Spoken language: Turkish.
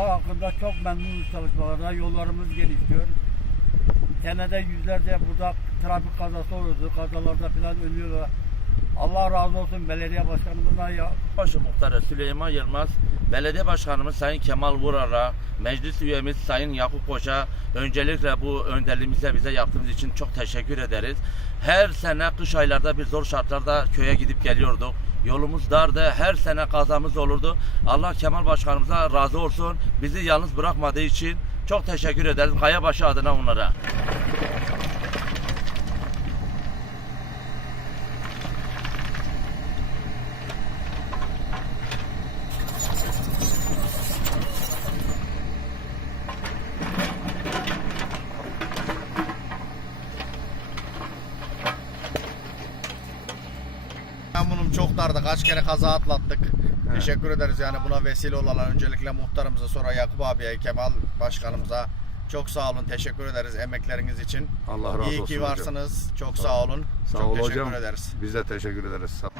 anda çok memnunuz çalışmalardan. Yollarımız gelişiyor. Senede yüzlerce burada trafik kazası oluyordu. Kazalarda falan ölüyorlar. Allah razı olsun belediye başkanımızdan ya. Başı Muhtarı Süleyman Yılmaz, Belediye Başkanımız Sayın Kemal Vurar'a, Meclis Üyemiz Sayın Yakup Koç'a öncelikle bu önderliğimize bize yaptığınız için çok teşekkür ederiz. Her sene kış aylarda bir zor şartlarda köye gidip geliyorduk. Yolumuz dardı, her sene kazamız olurdu. Allah Kemal Başkanımıza razı olsun. Bizi yalnız bırakmadığı için çok teşekkür ederiz. Kayabaşı adına onlara. Memnunum çok dardı. Kaç kere kaza atlattık. Teşekkür ederiz yani buna vesile olan öncelikle muhtarımıza sonra Yakup abiye, Kemal başkanımıza çok sağ olun. Teşekkür ederiz emekleriniz için. Allah razı İyi olsun ki hocam. varsınız. Çok sağ olun. Sağ çok ol teşekkür hocam. ederiz. Biz de teşekkür ederiz. Sağ-